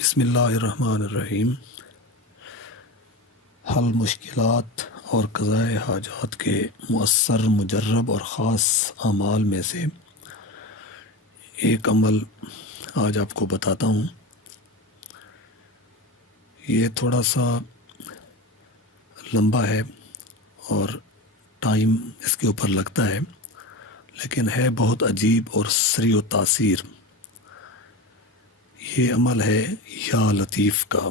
بسم اللہ الرحمن الرحیم۔ حل مشکلات اور قضاء حاجات کے مؤثر، مجرب اور خاص اعمال میں سے ایک عمل آج آپ کو بتاتا ہوں۔ یہ تھوڑا سا لمبا ہے اور ٹائم اس کے اوپر لگتا ہے، لیکن ہے بہت عجیب اور سریع و تاثیر۔ یہ عمل ہے یا لطیف کا۔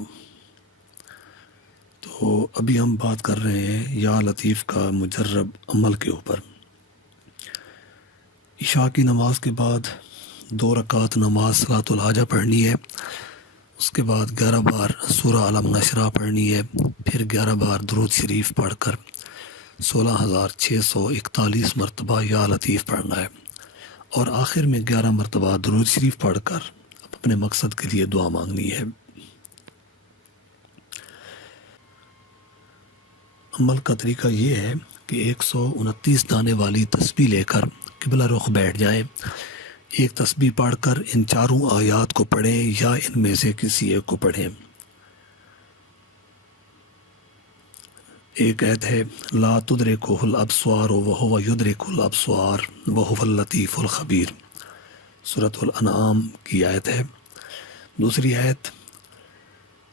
تو ابھی ہم بات کر رہے ہیں یا لطیف کا مجرب عمل کے اوپر۔ عشاء کی نماز کے بعد 2 رکعت نماز صلاۃ الحاجہ پڑھنی ہے، اس کے بعد 11 بار سورہ علم نشرہ پڑھنی ہے، پھر 11 بار درود شریف پڑھ کر 16,641 مرتبہ یا لطیف پڑھنا ہے، اور آخر میں 11 مرتبہ درود شریف پڑھ کر اپنے مقصد کے لیے دعا مانگنی ہے۔ عمل کا طریقہ یہ ہے کہ 129 دانے والی تسبیح لے کر قبلہ رخ بیٹھ جائیں۔ ایک تسبیح پڑھ کر ان 4 آیات کو پڑھیں یا ان میں سے کسی ایک کو پڑھیں۔ ایک آیت ہے لا تدرکہ الابصار وہو یدرک الابصار وہو اللطیف الخبیر، سورۃ الانعام کی آیت ہے۔ دوسری آیت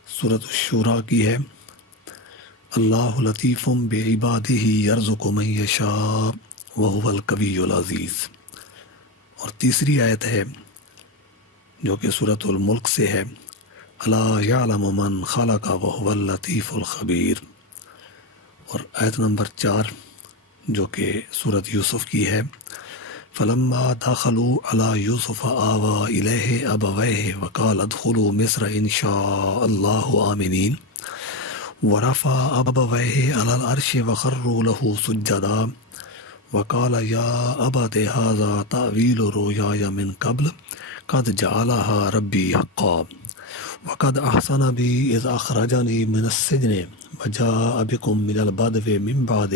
سورۃ الشورى کی ہے اللہ لطیف بعبادہ یرزق من یشاء وہو القوی العزیز۔ اور تیسری آیت ہے جو کہ سورۃ الملک سے ہے الا یعلم من خلق وہو اللطیف الخبیر۔ اور آیت نمبر 4 جو کہ سورۃ یوسف کی ہے فلما دخلوا علی یوسف آوی الیہ ابویہ وقال ادخلوا مصر ان شاء اللہ آمنین ورفع ابویہ علی العرش وخروا له سجدا وقال یا ابت ھذا تأویل رؤیای من قبل قد جعلها ربی حقا وقد احسن بی اذ اخرجنی من السجن وجاء بکم من البدو من بعد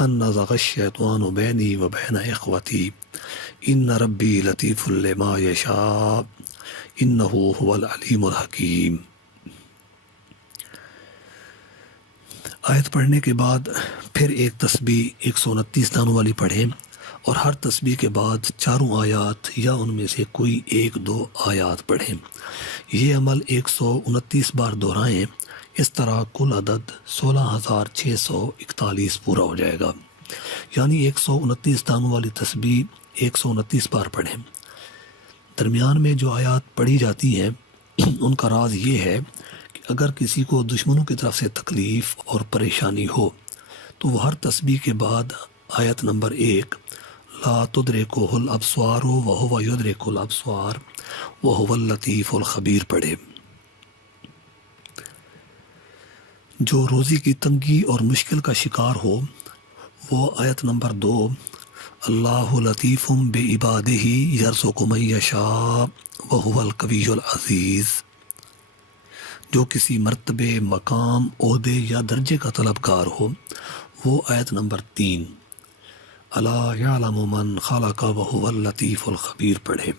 ان نزغ الشیطان بینی وبین اخوتی ان ربی لطیف لما یشاء انہ هو العلیم الحکیم۔ آیت پڑھنے کے بعد پھر ایک تسبیح 129 دانوں والی پڑھیں، اور ہر تسبیح کے بعد 4 آیات یا ان میں سے کوئی 1-2 آیات پڑھیں۔ یہ عمل 129 بار دہرائیں، اس طرح کل عدد 16,641 پورا ہو جائے گا۔ یعنی 129 دانوں والی تسبیح 129 بار پڑھیں۔ درمیان میں جو آیات پڑھی جاتی ہیں ان کا راز یہ ہے کہ اگر کسی کو دشمنوں کی طرف سے تکلیف اور پریشانی ہو تو وہ ہر تسبیح کے بعد آیت نمبر 1 لا تدرکہ الابصار وہو یدرک الابصار وہو اللطیف الخبیر پڑھے۔ جو روزی کی تنگی اور مشکل کا شکار ہو وہ آیت نمبر 2 اللہ لطیف بعبادہ یرزق من یشاء وہو القوی العزیز۔ جو کسی مرتبے، مقام، عہدے یا درجے کا طلبگار ہو وہ آیت نمبر 3 الا یعلم من خلق وہو اللطیف الخبیر پڑھے۔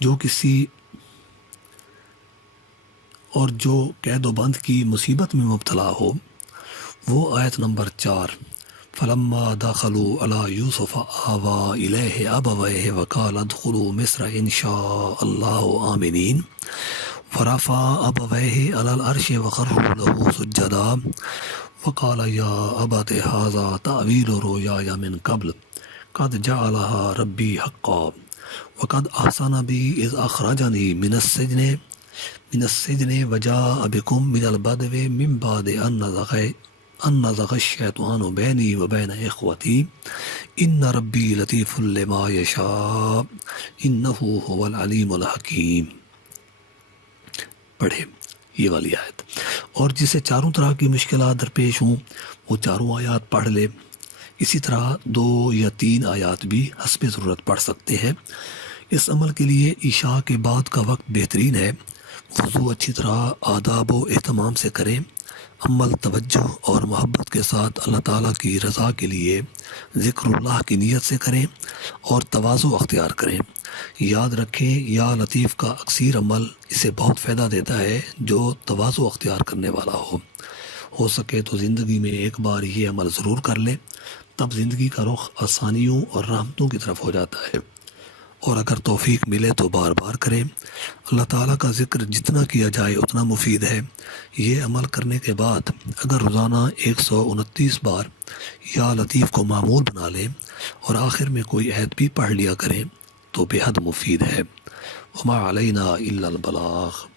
جو کسی اور جو قید و بند کی مصیبت میں مبتلا ہو وہ آیت نمبر 4 فلما دخلوا علی یوسف آوی الیہ ابویہ وقال ادخلوا مصر ان شاء اللہ آمنین ورفع ابویہ علی العرش وخروا له سجدا وقال یا ابت ھذا تأویل رؤیای من قبل قد جعلها ربی حقا وقد احسن بی اذ اخرجنی من السجن وجاء بکم من البدو من بعد ان نزغ الشیطان بینی وبین اخوتی ان ربی لطیف لما یشاء انہ هو العلیم الحکیم پڑھے یہ والی آیت۔ اور جسے 4 طرح کی مشکلات درپیش ہوں وہ 4 آیات پڑھ لے۔ اسی طرح 2 یا 3 آیات بھی حسب ضرورت پڑھ سکتے ہیں۔ اس عمل کے لیے عشاء کے بعد کا وقت بہترین ہے۔ وضو اچھی طرح آداب و اہتمام سے کریں، عمل توجہ اور محبت کے ساتھ اللہ تعالیٰ کی رضا کے لیے ذکر اللہ کی نیت سے کریں اور تواضع اختیار کریں۔ یاد رکھیں یا لطیف کا اکثیر عمل اسے بہت فائدہ دیتا ہے جو تواضع اختیار کرنے والا ہو سکے تو زندگی میں ایک بار یہ عمل ضرور کر لیں، تب زندگی کا رخ آسانیوں اور رحمتوں کی طرف ہو جاتا ہے، اور اگر توفیق ملے تو بار بار کریں۔ اللہ تعالیٰ کا ذکر جتنا کیا جائے اتنا مفید ہے۔ یہ عمل کرنے کے بعد اگر روزانہ 129 بار یا لطیف کو معمول بنا لیں اور آخر میں کوئی آیت بھی پڑھ لیا کریں تو بے حد مفید ہے۔ وما علینا الا البلاغ۔